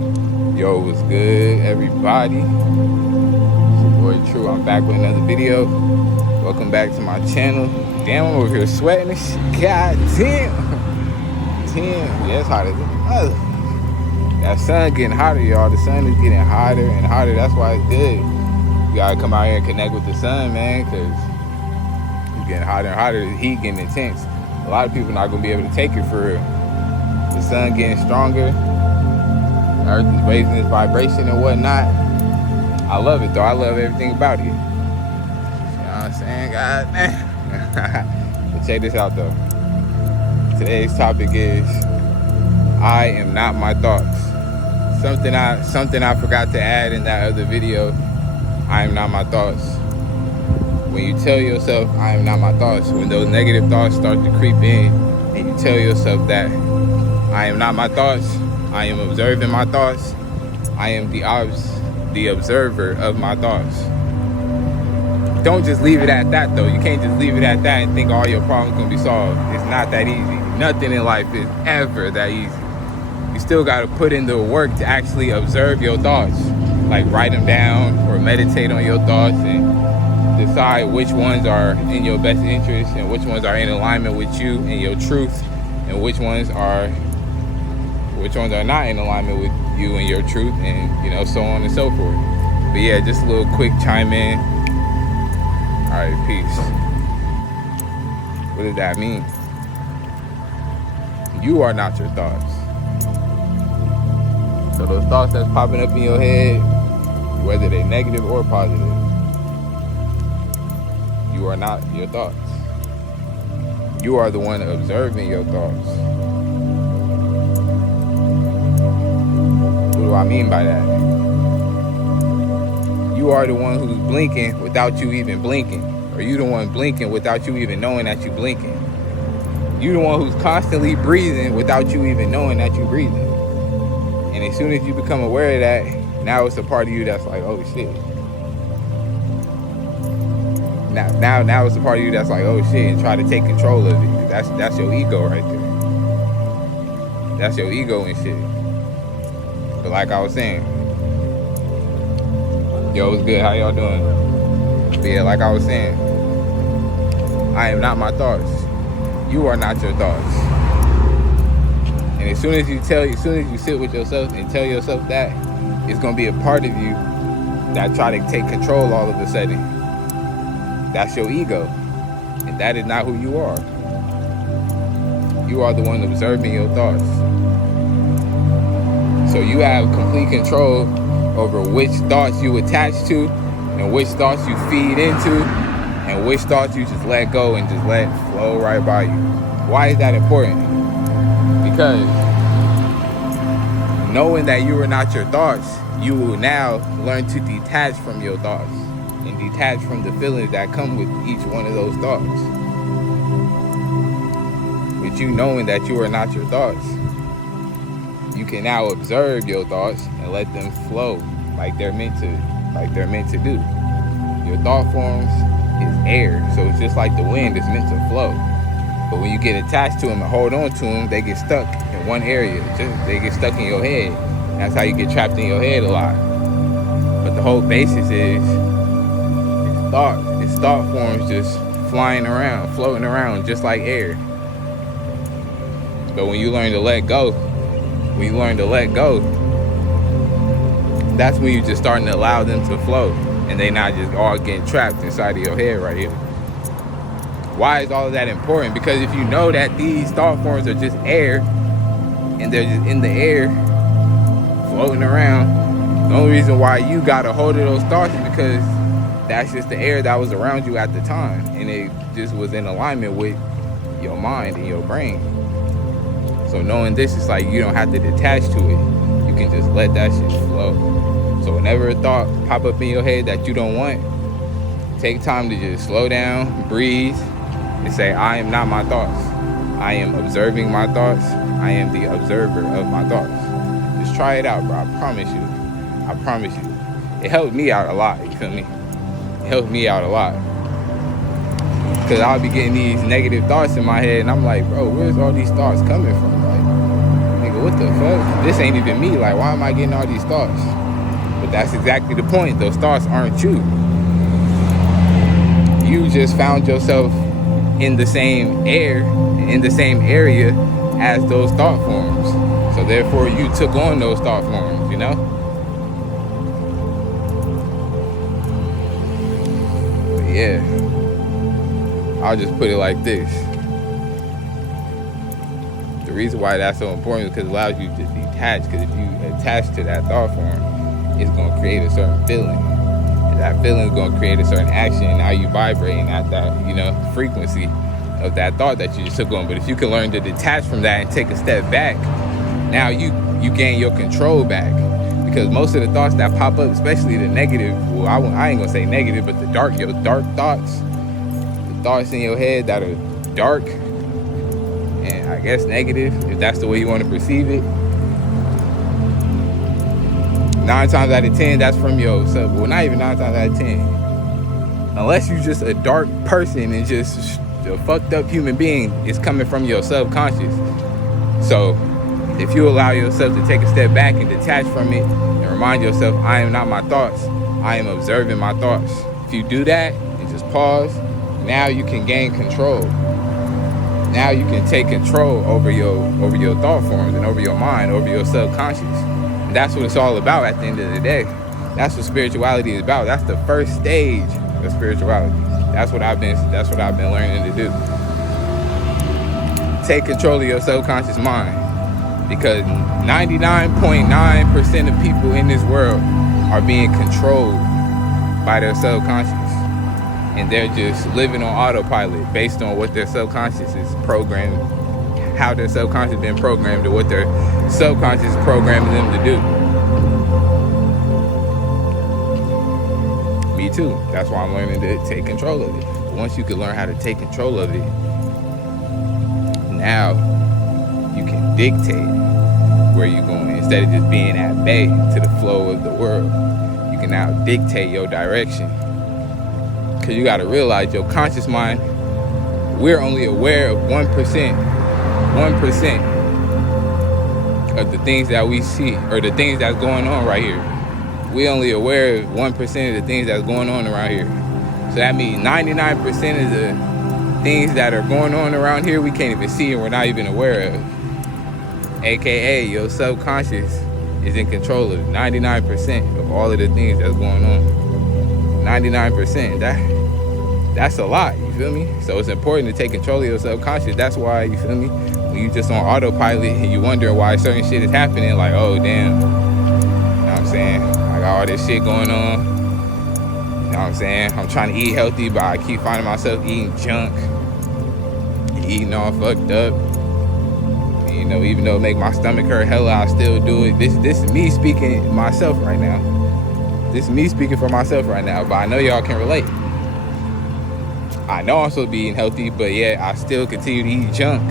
Yo, what's good, everybody? It's your boy True. I'm back with another video. Welcome back to my channel. Damn, I'm over here sweating this shit. God damn. Yeah, it's hot as a mother. That sun getting hotter, y'all. The sun is getting hotter and hotter. That's why it's good. You gotta come out here and connect with the sun, man, because it's getting hotter and hotter. The heat getting intense. A lot of people not gonna be able to take it for real. The sun getting stronger. Earth is raising its vibration and whatnot. I love it though. I love everything about it. You know what I'm saying? God damn. But check this out though. Today's topic is I am not my thoughts. Something I forgot to add in that other video. I am not my thoughts. When you tell yourself I am not my thoughts, when those negative thoughts start to creep in and you tell yourself that I am not my thoughts, I am observing my thoughts. I am the observer of my thoughts. Don't just leave it at that though. You can't just leave it at that and think all your problems gonna be solved. It's not that easy. Nothing in life is ever that easy. You still gotta put in the work to actually observe your thoughts. Like write them down or meditate on your thoughts and decide which ones are in your best interest and which ones are in alignment with you and your truth and which ones are not in alignment with you and your truth, and you know, so on and so forth. But yeah, just a little quick chime in. All right, peace. What does that mean? You are not your thoughts. So those thoughts that's popping up in your head, whether they're negative or positive, you are not your thoughts. You are the one observing your thoughts. What do I mean by that? You are the one who's blinking without you even blinking. Or you the one blinking without you even knowing that you're blinking. You the one who's constantly breathing without you even knowing that you're breathing. And as soon as you become aware of that, now it's a part of you that's like, oh shit. Now it's a part of you that's like, oh shit, and try to take control of it. That's your ego right there. That's your ego and shit. But like I was saying, yo, what's good? How y'all doing? But yeah, like I was saying, I am not my thoughts. You are not your thoughts. And as soon as you sit with yourself and tell yourself that, it's gonna be a part of you that try to take control all of a sudden. That's your ego. And that is not who you are. You are the one observing your thoughts. So you have complete control over which thoughts you attach to and which thoughts you feed into and which thoughts you just let go and just let flow right by you. Why is that important? Because knowing that you are not your thoughts, you will now learn to detach from your thoughts and detach from the feelings that come with each one of those thoughts. With you knowing that you are not your thoughts, you can now observe your thoughts and let them flow like they're meant to do. Your thought forms is air, so it's just like the wind is meant to flow. But when you get attached to them and hold on to them, they get stuck in one area. They get stuck in your head. That's how you get trapped in your head a lot. But the whole basis is it's thought forms just flying around, floating around, just like air. But when you learn to let go, that's when you're just starting to allow them to flow and they not just all getting trapped inside of your head right here. Why is all of that important? Because if you know that these thought forms are just air and they're just in the air floating around, the only reason why you got a hold of those thoughts is because that's just the air that was around you at the time and it just was in alignment with your mind and your brain. So knowing this, it's like you don't have to detach to it. You can just let that shit flow. So whenever a thought pop up in your head that you don't want, take time to just slow down, breathe, and say, I am not my thoughts. I am observing my thoughts. I am the observer of my thoughts. Just try it out, bro. I promise you. It helped me out a lot, you feel me? It helped me out a lot. Because I'll be getting these negative thoughts in my head, and I'm like, bro, where's all these thoughts coming from? Like, nigga, nigga, what the fuck? This ain't even me. Like, why am I getting all these thoughts? But that's exactly the point. Those thoughts aren't you. You just found yourself in the same in the same area as those thought forms. So therefore you took on those thought forms, you know? But yeah, I'll just put it like this. The reason why that's so important is because it allows you to detach. Because if you attach to that thought form, it's going to create a certain feeling. And that feeling is going to create a certain action. And now you vibrating at that, you know, frequency of that thought that you just took on. But if you can learn to detach from that and take a step back, now you gain your control back. Because most of the thoughts that pop up, especially the negative, well, I ain't gonna say negative, but your dark thoughts, the thoughts in your head that are dark and I guess negative, if that's the way you want to perceive it, 9 times out of 10, that's from yourself. Well, not even 9 times out of 10. Unless you're just a dark person and just a fucked up human being, it's coming from your subconscious. So if you allow yourself to take a step back and detach from it and remind yourself, I am not my thoughts, I am observing my thoughts. If you do that and just pause, now you can gain control. Now you can take control over your thought forms and over your mind, over your subconscious. And that's what it's all about at the end of the day. That's what spirituality is about. That's the first stage of spirituality. That's what I've been learning to do. Take control of your subconscious mind. Because 99.9% of people in this world are being controlled by their subconscious. And they're just living on autopilot based on what their subconscious is programmed, how their subconscious has been programmed, or what their subconscious is programming them to do. Me too. That's why I'm learning to take control of it. But once you can learn how to take control of it, now you can dictate where you're going. Instead of just being at bay to the flow of the world, you can now dictate your direction. Because you got to realize your conscious mind, we're only aware of 1% of the things that we see, or the things that's going on right here. We only aware of 1% of the things that's going on around here. So that means 99% of the things that are going on around here we can't even see and we're not even aware of. AKA your subconscious is in control of 99% of all of the things that's going on. 99%, that's a lot, you feel me? So it's important to take control of your subconscious. That's why, you feel me, when you just on autopilot and you wondering why certain shit is happening, like, oh damn, you know what I'm saying? I got all this shit going on, you know what I'm saying? I'm trying to eat healthy, but I keep finding myself eating junk, eating all fucked up. You know, even though it make my stomach hurt, hella, I still do it. This is me speaking myself right now. This is me speaking for myself right now, but I know y'all can relate. I know I'm supposed to be eating healthy, but yeah, I still continue to eat junk,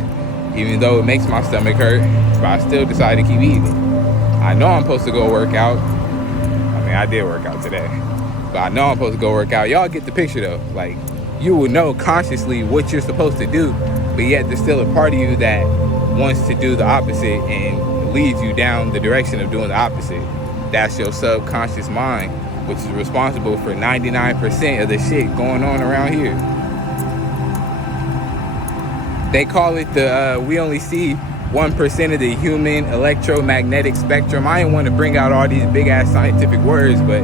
even though it makes my stomach hurt, but I still decide to keep eating it. I know I'm supposed to go work out. I mean, I did work out today, but I know I'm supposed to go work out. Y'all get the picture though. Like, you will know consciously what you're supposed to do, but yet there's still a part of you that wants to do the opposite and leads you down the direction of doing the opposite. That's your subconscious mind, which is responsible for 99% of the shit going on around here. They call it we only see 1% of the human electromagnetic spectrum. I didn't want to bring out all these big ass scientific words, but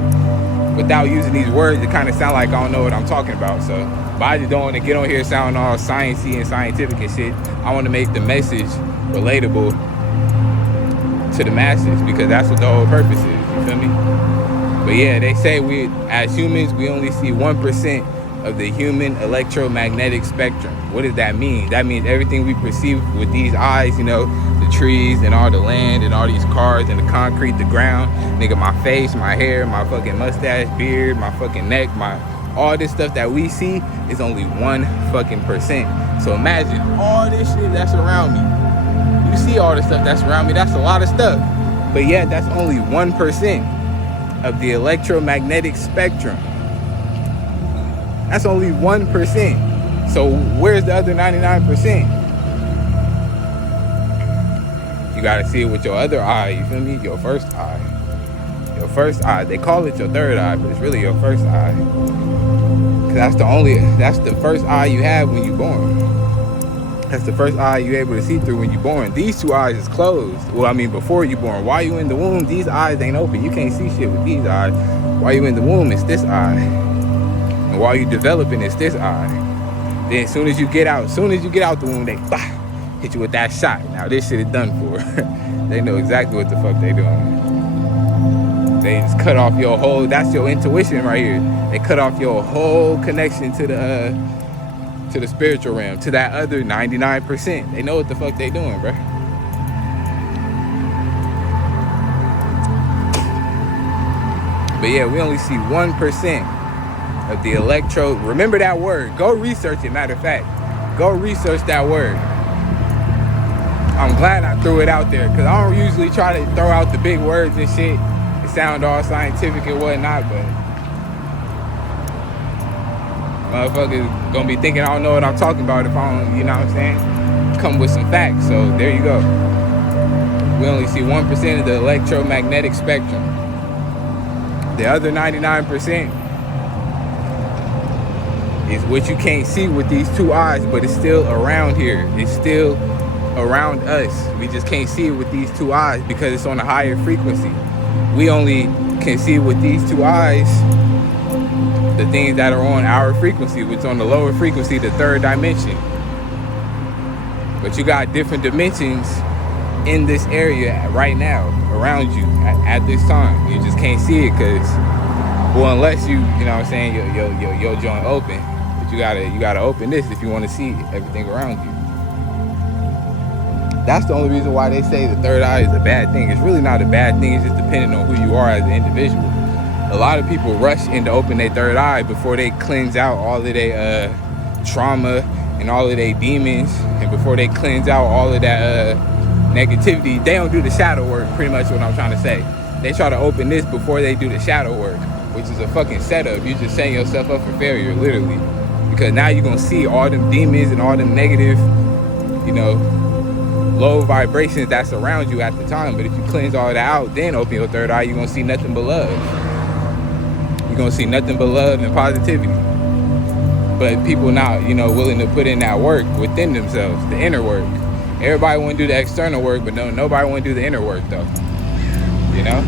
without using these words, it kind of sound like I don't know what I'm talking about. So, but I just don't want to get on here sounding all sciencey and scientific and shit. I want to make the message relatable to the masses, because that's what the whole purpose is, you feel me? But yeah, they say we, as humans, we only see 1% of the human electromagnetic spectrum. What does that mean? That means everything we perceive with these eyes, you know, the trees and all the land and all these cars and the concrete, the ground, nigga, my face, my hair, my fucking mustache, beard, my fucking neck, all this stuff that we see is only 1% So imagine all this shit that's around me. You see all the stuff that's around me, that's a lot of stuff. But yet that's only 1% of the electromagnetic spectrum. That's only 1%. So where's the other 99%? You gotta see it with your other eye, you feel me? Your first eye. Your first eye. They call it your third eye, but it's really your first eye. Cause that's the first eye you have when you're born. That's the first eye you're able to see through when you're born. These two eyes is closed. Well, I mean, before you're born. While you in the womb, these eyes ain't open. You can't see shit with these eyes. While you in the womb, it's this eye. And while you developing, it's this eye. Then as soon as you get out the womb, they hit you with that shot. Now this shit is done for. They know exactly what the fuck they doing. They just cut off your whole, that's your intuition right here. They cut off your whole connection to the spiritual realm, to that other 99%. They know what the fuck they doing, bro. But yeah, we only see 1% of the electrode. Remember that word. Go research it, matter of fact. Go research that word. I'm glad I threw it out there, because I don't usually try to throw out the big words and shit. It sound all scientific and whatnot, but motherfuckers gonna be thinking I don't know what I'm talking about if I don't, you know what I'm saying? Come with some facts, so there you go. We only see 1% of the electromagnetic spectrum. The other 99% is what you can't see with these two eyes, but it's still around here. It's still around us. We just can't see it with these two eyes because it's on a higher frequency. We only can see with these two eyes the things that are on our frequency, which is on the lower frequency, the third dimension. But you got different dimensions in this area right now, around you, at this time. You just can't see it because, well, unless you know what I'm saying, your joint open. But you gotta open this if you want to see everything around you. That's the only reason why they say the third eye is a bad thing. It's really not a bad thing. It's just depending on who you are as an individual. A lot of people rush in to open their third eye before they cleanse out all of their trauma and all of their demons, and before they cleanse out all of that negativity. They don't do the shadow work, pretty much what I'm trying to say. They try to open this before they do the shadow work, which is a fucking setup. You're just setting yourself up for failure, literally. Because now you're going to see all them demons and all them negative, you know, low vibrations that's around you at the time. But if you cleanse all that out, then open your third eye, you're going to see nothing but love. You're going to see nothing but love and positivity. But people not, you know, willing to put in that work within themselves, the inner work. Everybody want to do the external work, but nobody want to do the inner work, though. You know?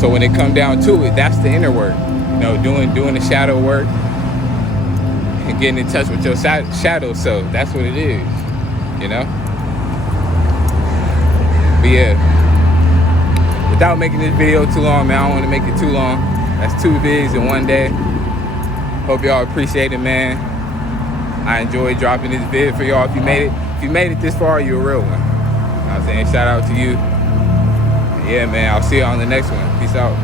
So when it come down to it, that's the inner work. You know, doing the shadow work and getting in touch with your shadow self. That's what it is, you know? But yeah, without making this video too long, man, I don't want to make it too long. That's 2 vids in one day. Hope y'all appreciate it, man. I enjoyed dropping this vid for y'all. If you made it this far, you're a real one. You know what I'm saying? Shout out to you. Yeah, man, I'll see you on the next one. Peace out.